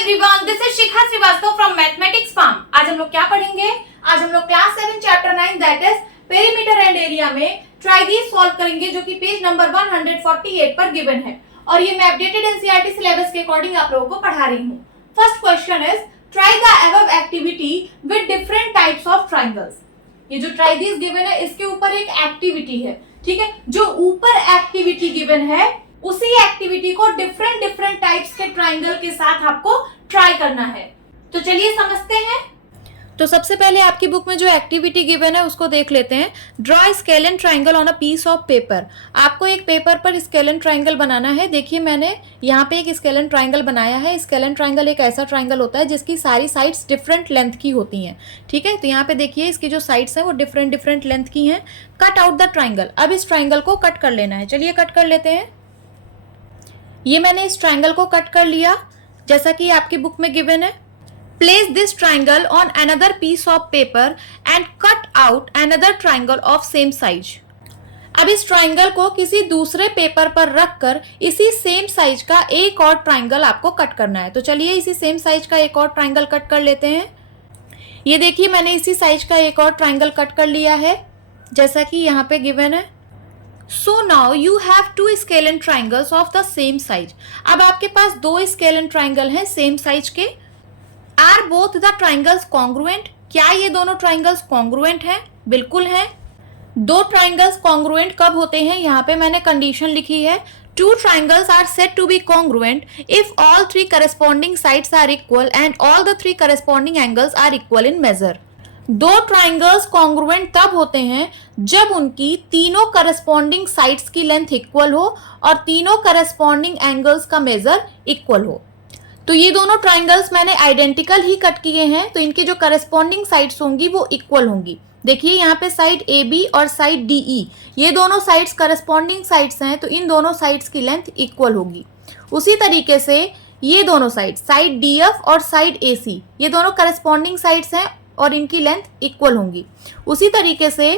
Everyone, this is Shikha Srivastava from mathematics farm. आज हम लोग क्या पढ़ेंगे? आज हम लोग class 7 chapter 9 that is perimeter and area में ट्राई दिस सॉल्व करेंगे, जो कि पेज नंबर 148 पर गिवन है और ये मैं अपडेटेड एनसीईआरटी सिलेबस के अकॉर्डिंग आप लोगों को पढ़ा रही हूँ। First question is try the above activity with different types of triangles. ये जो ट्राई दिस गिवन है इसके ऊपर एक एक्टिविटी है, ठीक है। जो ऊपर एक्टिविटी गिवन है उसी एक्टिविटी को डिफरेंट टाइप्स के ट्राइंगल के साथ आपको ट्राई करना है। तो चलिए समझते हैं। तो सबसे पहले आपकी बुक में जो एक्टिविटी गिवन है उसको देख लेते हैं। Draw scalene triangle on a piece of paper. आपको एक पेपर पर स्केलन ट्राइंगल बनाना है। देखिए मैंने यहाँ पे एक स्केलन ट्राइंगल बनाया है। स्केलन ट्राइंगल एक ऐसा ट्राइंगल होता है जिसकी सारी साइड्स डिफरेंट लेंथ की होती हैं, ठीक है। तो यहाँ पे देखिए इसकी जो साइड्स हैं वो डिफरेंट लेंथ की हैं। Cut out the triangle. अब इस ट्राइंगल को कट कर लेना है। चलिए कट कर लेते हैं। ये मैंने इस ट्राइंगल को कट कर लिया जैसा कि आपकी बुक में गिवन है। Place this triangle on another piece of paper and cut out another triangle of same size. अब इस ट्राइंगल को किसी दूसरे पेपर पर रखकर इसी सेम साइज का एक और ट्राइंगल आपको कट करना है। तो चलिए इसी सेम साइज का एक और ट्राइंगल कट कर लेते हैं। ये देखिए मैंने इसी साइज का एक और ट्राइंगल कट कर लिया है जैसा कि यहाँ पे गिवन है। So now you have two scalene triangles of the same size. अब आपके पास दो स्केलन ट्राइंगल हैं सेम साइज के। Are both the triangles congruent? क्या ये दोनों ट्राइंगल्स कॉन्ग्रुएंट हैं? बिल्कुल हैं। दो ट्राइंगल्स कॉन्ग्रुएंट कब होते हैं? यहाँ पे मैंने कंडीशन लिखी है। Two triangles are said to be congruent if all three corresponding sides are equal and all the three corresponding angles are equal in measure. दो ट्राइंगल्स कॉन्ग्रुएंट तब होते हैं जब उनकी तीनों करस्पॉन्डिंग साइड्स की लेंथ इक्वल हो और तीनों करस्पॉन्डिंग एंगल्स का मेजर इक्वल हो। तो ये दोनों ट्राइंगल्स मैंने आइडेंटिकल ही कट किए हैं, तो इनकी जो करस्पॉन्डिंग साइड्स होंगी वो इक्वल होंगी। देखिए यहाँ पे साइड ए बी और साइड डी ई, ये दोनों साइड्स करस्पॉन्डिंग साइड्स हैं, तो इन दोनों साइड्स की लेंथ इक्वल होगी। उसी तरीके से ये दोनों साइड्स साइड डी एफ और साइड ए सी, ये दोनों करस्पॉन्डिंग साइड्स हैं और इनकी लेंथ इक्वल होंगी। उसी तरीके से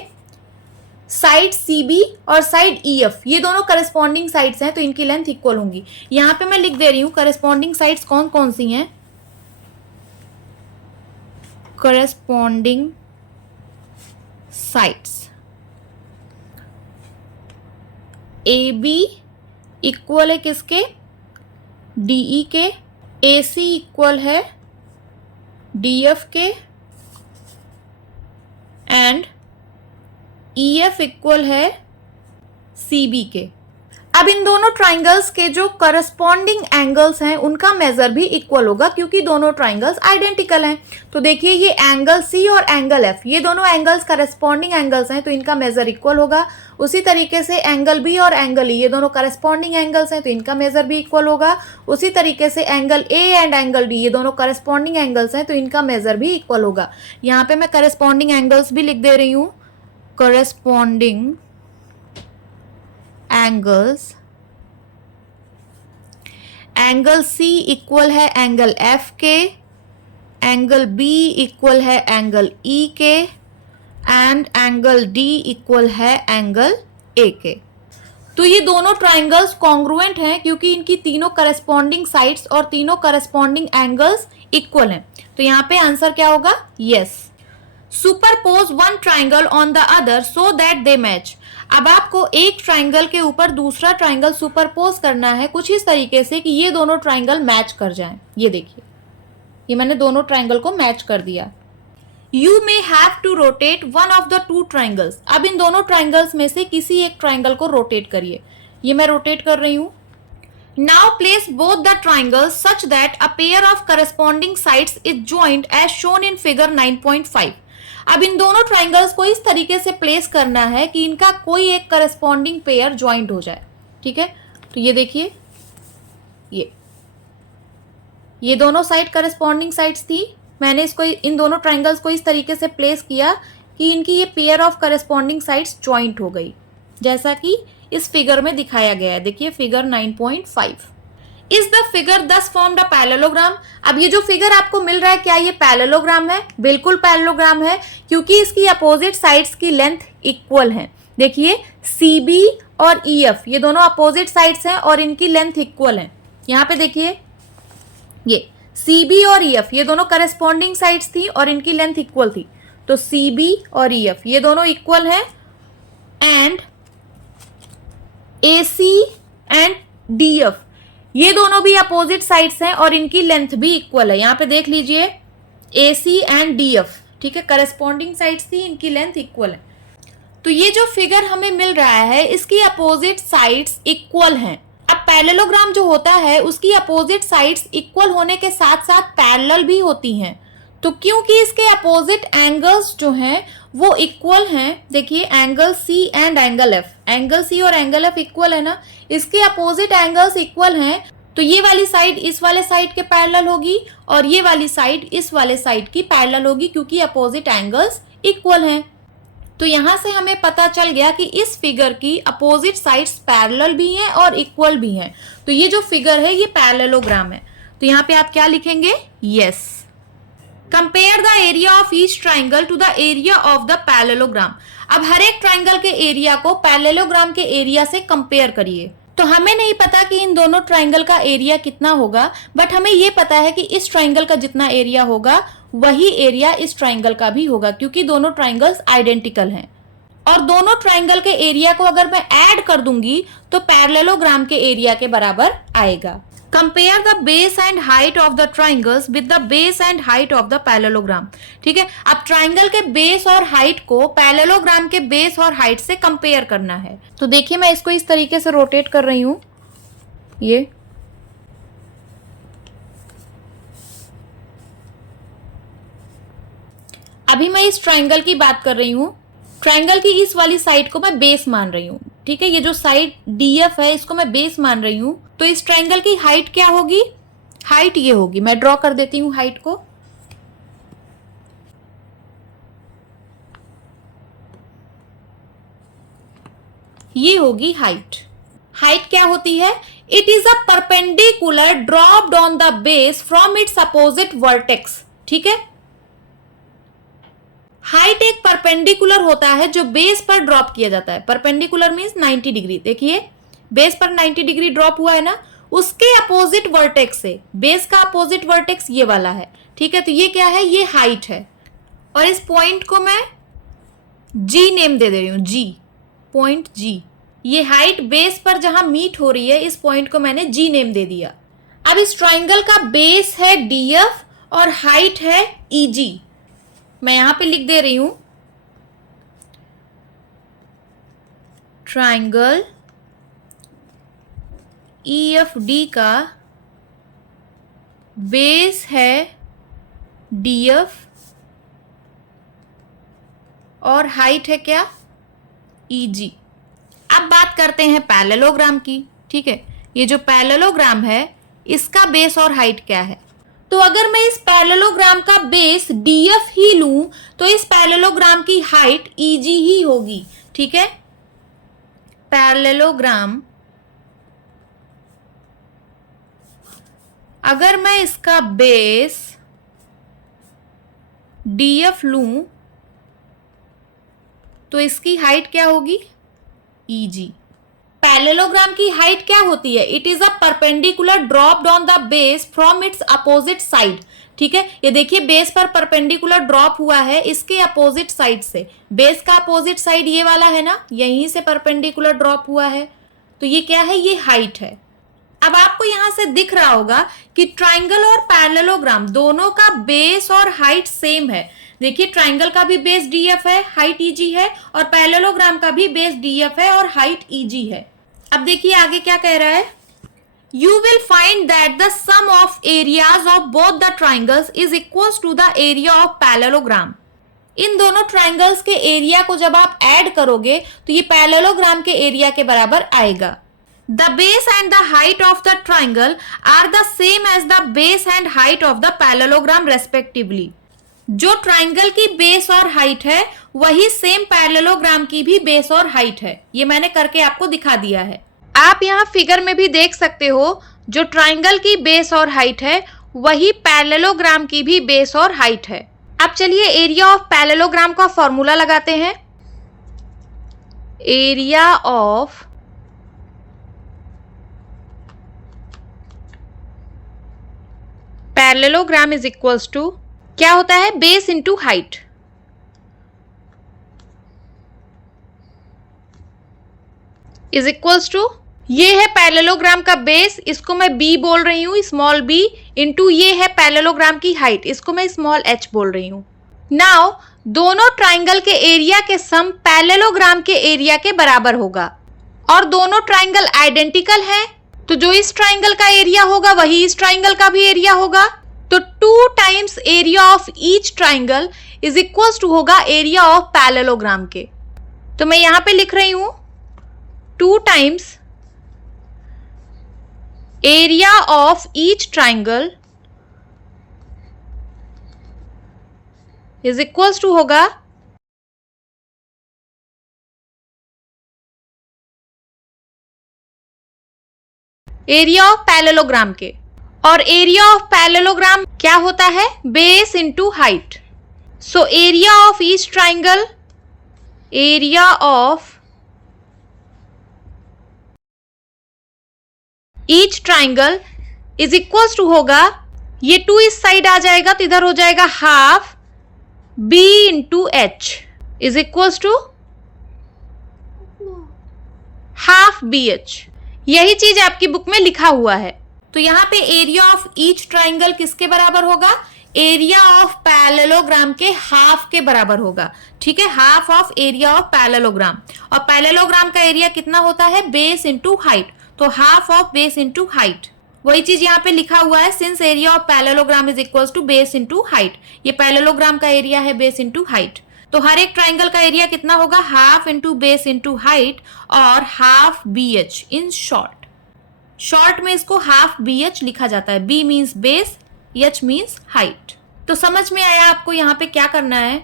साइड सी बी और साइड ई एफ, ये दोनों करस्पॉन्डिंग साइड्स हैं, तो इनकी लेंथ इक्वल होंगी। यहां पे मैं लिख दे रही हूं करस्पॉन्डिंग साइड्स कौन कौन सी हैं। Corresponding sides A B equal है किसके? डीई के। ए सी इक्वल है डी एफ के एंड ई एफ इक्वल है सी बी के। अब इन दोनों ट्राइंगल्स के जो करस्पॉन्डिंग एंगल्स हैं उनका मेजर भी इक्वल होगा क्योंकि दोनों ट्राइंगल्स आइडेंटिकल हैं। तो देखिए ये एंगल सी और एंगल एफ, ये दोनों एंगल्स करस्पॉन्डिंग एंगल्स हैं, तो इनका मेजर इक्वल होगा। उसी तरीके से एंगल बी और एंगल ई, ये दोनों करस्पॉन्डिंग एंगल्स हैं, तो इनका मेजर भी इक्वल होगा। उसी तरीके से angle A and angle D, ये दोनों करस्पॉन्डिंग एंगल्स हैं, तो इनका मेजर भी इक्वल होगा। यहाँ पे मैं करस्पॉन्डिंग एंगल्स भी लिख दे रही हूँ। Corresponding angles, angle C equal है एंगल एफ के, एंगल बी इक्वल है एंगल ई के एंड एंगल डी इक्वल है एंगल ए के। तो ये दोनों ट्राइंगल्स कॉन्ग्रुएंट हैं क्योंकि इनकी तीनों करस्पॉन्डिंग साइड्स और तीनों करस्पॉन्डिंग एंगल्स इक्वल हैं। तो यहाँ पे आंसर क्या होगा? Yes. Superpose one triangle on the other so that they match. अब आपको एक ट्राइंगल के ऊपर दूसरा ट्राइंगल सुपरपोज करना है कुछ इस तरीके से कि ये दोनों ट्राइंगल मैच कर जाएं। ये देखिए ये मैंने दोनों ट्राइंगल को मैच कर दिया। You may have to rotate one of the two triangles. अब इन दोनों ट्राइंगल्स में से किसी एक ट्राइंगल को रोटेट करिए। ये मैं रोटेट कर रही हूं। Now place both the triangles such that a pair of corresponding sides is joined as shown in figure 9.5. अब इन दोनों ट्राइंगल्स को इस तरीके से प्लेस करना है कि इनका कोई एक करस्पॉन्डिंग पेयर ज्वाइंट हो जाए, ठीक है। तो ये देखिए ये दोनों साइड करस्पॉन्डिंग साइड्स थी। मैंने इसको इन दोनों ट्राइंगल्स को इस तरीके से प्लेस किया कि इनकी ये pair of corresponding sides joint हो गई जैसा कि इस फिगर में दिखाया गया है। देखिए फिगर 9.5। इज द फिगर दस फॉर्म्ड अ पैरेललोग्राम। अब ये जो फिगर आपको मिल रहा है क्या ये पैरेललोग्राम है? बिल्कुल पैरेललोग्राम है क्योंकि इसकी अपोजिट साइड्स की लेंथ इक्वल है। देखिए सी बी और ई एफ ये दोनों अपोजिट साइड्स हैं और इनकी लेंथ इक्वल है। यहाँ पे देखिए ये CB और EF ये दोनों करस्पॉन्डिंग साइड्स थी और इनकी लेंथ इक्वल थी, तो CB और EF ये दोनों इक्वल हैं, एंड AC एंड DF ये दोनों भी अपोजिट साइड्स हैं और इनकी लेंथ भी इक्वल है। यहां पे देख लीजिए AC एंड DF, ठीक है, करस्पॉन्डिंग साइड्स थी, इनकी लेंथ इक्वल है। तो ये जो फिगर हमें मिल रहा है इसकी अपोजिट साइड्स इक्वल हैं। अब पैरेललोग्राम जो होता है उसकी अपोजिट साइड्स इक्वल होने के साथ साथ पैरेलल भी होती हैं। तो क्योंकि इसके अपोजिट एंगल्स जो हैं वो इक्वल हैं, देखिए angle C and angle F, angle C और एंगल F इक्वल है ना, इसके अपोजिट एंगल्स इक्वल हैं, तो ये वाली साइड इस वाले साइड के पैरेलल होगी और ये वाली साइड इस वाले साइड की पैरेलल होगी, क्योंकि अपोजिट एंगल्स इक्वल हैं। तो यहां से हमें पता चल गया कि इस फिगर की अपोजिट साइड्स पैरेलल भी हैं और इक्वल भी हैं। तो ये जो फिगर है ये पैरेललोग्राम है। तो यहां पे आप क्या लिखेंगे? Yes. Compare the area of each triangle to the area of the parallelogram. अब हर एक ट्राइंगल के एरिया को पैरेललोग्राम के एरिया से कंपेयर करिए। तो हमें नहीं पता कि इन दोनों ट्राइंगल का एरिया कितना होगा, बट हमें ये पता है कि इस ट्राइंगल का जितना एरिया होगा वही एरिया इस ट्राइंगल का भी होगा, क्योंकि दोनों ट्राइंगल्स आइडेंटिकल हैं। और दोनों ट्राइंगल के एरिया को अगर मैं ऐड कर दूंगी तो पैरेललोग्राम के एरिया के बराबर आएगा। Compare the base and height of the triangles with the base and height of the parallelogram. ठीक है, अब ट्राइंगल के बेस और हाइट को पैरेललोग्राम के बेस और हाइट से कंपेयर करना है। तो देखिए मैं इसको इस तरीके से रोटेट कर रही हूं, ये अभी मैं इस ट्राइंगल की बात कर रही हूं। ट्राइंगल की इस वाली साइड को मैं बेस मान रही हूं, ठीक है, ये जो साइड DF है इसको मैं बेस मान रही हूं। तो इस ट्राइंगल की हाइट क्या होगी? हाइट ये होगी, मैं ड्रॉ कर देती हूं हाइट को। ये होगी हाइट। हाइट क्या होती है? It is a perpendicular dropped on the base from its opposite vertex. ठीक है, हाइट एक परपेंडिकुलर होता है जो बेस पर ड्रॉप किया जाता है। Perpendicular means 90 degree. देखिए बेस पर 90 डिग्री ड्रॉप हुआ है ना, उसके अपोजिट वर्टेक्स से। बेस का अपोजिट वर्टेक्स ये वाला है, ठीक है, तो ये क्या है? ये हाइट है। और इस पॉइंट को मैं G नेम दे रही हूं, G, पॉइंट G। ये हाइट बेस पर जहां मीट हो रही है, इस पॉइंट को मैंने G नेम दे दिया। अब इस ट्राइंगल का बेस है DF और हाइट है EG। मैं यहां पे लिख दे रही हूं ट्राइंगल EFD का बेस है DF और हाइट है क्या? EG। अब बात करते हैं पैरेललोग्राम की। ठीक है, ये जो पैरेललोग्राम है इसका बेस और हाइट क्या है? तो अगर मैं इस पैरेललोग्राम का बेस DF ही लूं तो इस पैरेललोग्राम की हाइट EG ही होगी। ठीक है, पैरेललोग्राम अगर मैं इसका बेस DF लूं तो इसकी हाइट क्या होगी? EG। पैरेललोग्राम की हाइट क्या होती है? It is a perpendicular dropped on the base from its opposite side. ठीक है, ये देखिए बेस पर परपेंडिकुलर ड्रॉप हुआ है इसके अपोजिट साइड से। बेस का अपोजिट साइड ये वाला है ना, यहीं से परपेंडिकुलर ड्रॉप हुआ है, तो ये क्या है? ये हाइट है। अब आपको यहां से दिख रहा होगा कि ट्राइंगल और पैरेललोग्राम दोनों का बेस और हाइट सेम है। देखिए ट्राइंगल का भी बेस DF है, हाइट EG है, और पैरेललोग्राम का भी बेस DF है और हाइट EG है। अब देखिए आगे क्या कह रहा है? You will find that the sum of areas of both the triangles is equals to the area of parallelogram. इन दोनों ट्राइंगल्स के एरिया को जब आप ऐड करोगे तो ये पैरेललोग्राम के एरिया के बराबर आएगा। The base and the height of the triangle are the same as the base and height of the parallelogram respectively. जो ट्राइंगल की बेस और हाइट है वही सेम पैरेललोग्राम की भी बेस और हाइट है। ये मैंने करके आपको दिखा दिया है। आप यहाँ फिगर में भी देख सकते हो, जो ट्राइंगल की बेस और हाइट है वही पैरेललोग्राम की भी बेस और हाइट है। अब चलिए एरिया ऑफ पैरेललोग्राम का फॉर्मूला लगाते हैं। Area of parallelogram is equals to क्या होता है, base into height. Is equals to, ये है पैरेललोग्राम का बेस, इसको मैं b बोल रही हूँ, स्मॉल b, इंटू ये है पैरेललोग्राम की हाइट, इसको मैं स्मॉल h बोल रही हूँ। नाउ दोनों ट्राइंगल के एरिया के सम पैरेललोग्राम के एरिया के बराबर होगा, और दोनों ट्राइंगल आइडेंटिकल हैं, तो जो इस ट्राइंगल का एरिया होगा वही इस ट्राइंगल का भी एरिया होगा। तो 2 times area of each triangle is equals to होगा एरिया ऑफ पैरेललोग्राम के। तो मैं यहां पे लिख रही हूं 2 times area of each triangle is equals to होगा एरिया ऑफ पैरेललोग्राम के, और एरिया ऑफ पैरेललोग्राम क्या होता है, base into height. So area of each triangle, area of each triangle is equals to होगा, ये 2 इस साइड आ जाएगा तो इधर हो जाएगा half b into H is equals to half B H. यही चीज आपकी बुक में लिखा हुआ है। तो यहाँ पे एरिया ऑफ ईच ट्राइंगल किसके बराबर होगा, एरिया ऑफ पैरेललोग्राम के हाफ के बराबर होगा। ठीक है, half of area of parallelogram, और पैरेललोग्राम का एरिया कितना होता है, बेस इंटू हाइट, तो half of base into height. वही चीज यहाँ पे लिखा हुआ है, since area of parallelogram is equals to base into height, ये पैरेललोग्राम का एरिया है बेस इंटू हाइट। तो हर एक ट्राइंगल का एरिया कितना होगा, half into base into height, और half B H in short. Short में इसको हाफ बी एच लिखा जाता है, B means base, H means height. तो समझ में आया आपको यहाँ पे क्या करना है।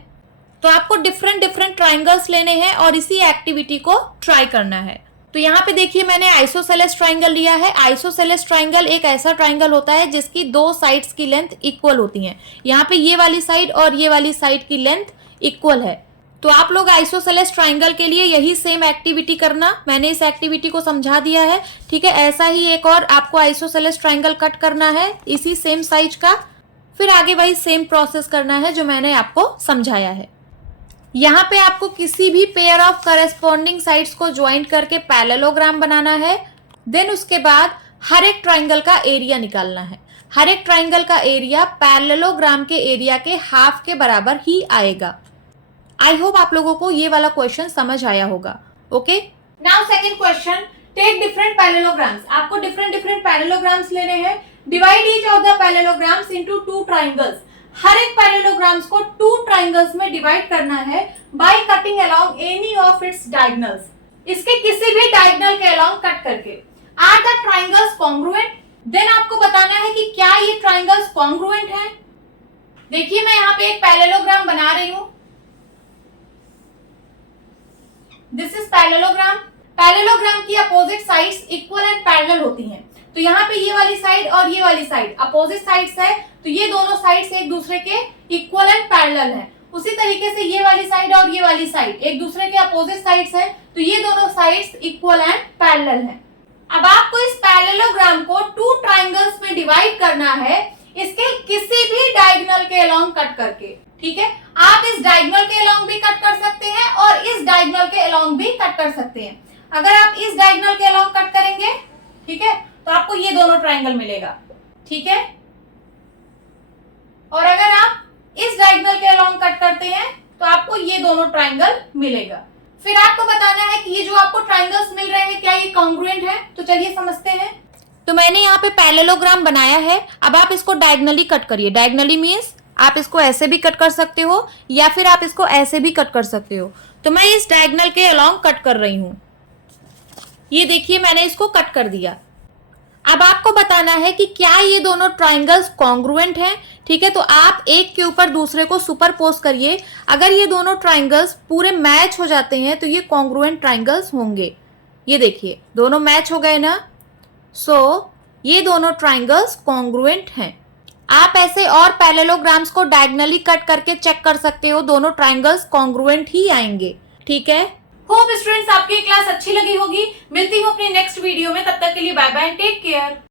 तो आपको डिफरेंट डिफरेंट ट्राइंगल्स लेने हैं और इसी एक्टिविटी को ट्राई करना है। तो यहाँ पे देखिए मैंने आइसोसेलेस ट्राइंगल लिया है। आइसोसेलेस ट्राइंगल एक ऐसा ट्राइंगल होता है जिसकी 2 साइड्स की लेंथ इक्वल होती हैं। यहाँ पे ये वाली साइड और ये वाली साइड की लेंथ इक्वल है। तो आप लोग आइसोसेलेस ट्राइंगल के लिए यही सेम एक्टिविटी करना, मैंने इस एक्टिविटी को समझा दिया है। ठीक है, ऐसा ही एक और आपको आइसोसेलेस ट्राइंगल कट करना है इसी सेम साइज का, फिर आगे वही सेम प्रोसेस करना है जो मैंने आपको समझाया है। यहाँ पे आपको किसी भी पेयर ऑफ करस्पॉन्डिंग साइड्स को ज्वाइन करके पैरेललोग्राम बनाना है। देन उसके बाद हर एक ट्राइंगल का एरिया निकालना है। हर एक ट्राइंगल का एरिया पैरेललोग्राम के एरिया के हाफ के बराबर ही आएगा। आई होप आप लोगों को ये वाला क्वेश्चन समझ आया होगा। Okay, now second question, take different parallelograms. आपको डिफरेंट डिफरेंट पैरेललोग्राम्स लेने हैं। Divide each of the parallelograms into 2 triangles. हर एक पैरेललोग्राम्स को 2 ट्राइंगल्स में डिवाइड करना है by cutting along any of its diagonals. इसके किसी भी डायगोनल के अलोंग कट करके। Are the triangles congruent? Then आपको बताना है कि क्या ये ट्राइंगल्स कॉन्ग्रुएंट हैं। देखिए मैं यहाँ पे एक पैरेललोग्राम बना रही हूं। This is parallelogram. पैरेललोग्राम की opposite sides equal and parallel होती हैं। तो यहाँ पे ये वाली साइड और ये वाली साइड अपोजिट साइड्स है, तो ये दोनों साइड्स एक दूसरे के इक्वल एंड पैरेलल हैं। उसी तरीके से ये वाली साइड और ये वाली साइड एक दूसरे के अपोजिट साइड्स है, तो ये दोनों साइड्स इक्वल एंड पैरेलल हैं। अब आपको इस पैरेललोग्राम को 2 ट्राइंगल्स में डिवाइड करना है, इसके किसी भी डायगोनल के अलोंग कट करके। ठीक है, आप इस डायगोनल के अलोंग भी कट कर सकते हैं और इस डायगोनल के अलोंग भी कट कर सकते हैं। अगर आप इस डायगोनल के अलोंग कट करेंगे, ठीक है, तो आपको ये दोनों ट्राइंगल मिलेगा। ठीक है, और अगर आप इस डायगोनल के अलोंग कट करते हैं तो आपको ये दोनों ट्राइंगल मिलेगा। फिर आपको बताना है कि ये जो आपको ट्राइंगल्स मिल रहे हैं क्या ये कॉन्ग्रुएंट है। तो चलिए समझते हैं। तो मैंने यहाँ पे पैरेललोग्राम बनाया है। अब आप इसको डायगोनली कट करिए। डायगोनली मीन्स आप इसको ऐसे भी कट कर सकते हो या फिर आप इसको ऐसे भी कट कर सकते हो। तो मैं इस डायगोनल के अलोंग कट कर रही हूं। ये देखिए मैंने इसको कट कर दिया। अब आपको बताना है कि क्या ये दोनों ट्राइंगल्स कॉन्ग्रुएंट हैं। ठीक है, तो आप एक के ऊपर दूसरे को सुपरपोज करिए। अगर ये दोनों ट्राइंगल्स पूरे मैच हो जाते हैं तो ये कॉन्ग्रुएंट ट्राइंगल्स होंगे। ये देखिए दोनों मैच हो गए ना, सो ये दोनों ट्राइंगल्स कॉन्ग्रुएंट हैं। आप ऐसे और पैरेललोग्राम्स को डायगोनली कट करके चेक कर सकते हो, दोनों ट्राइंगल्स कॉन्ग्रुएंट ही आएंगे। ठीक है, होप स्टूडेंट्स आपकी क्लास अच्छी लगी होगी। मिलती हूँ अपनी नेक्स्ट वीडियो में, तब तक के लिए बाय बाय, टेक केयर।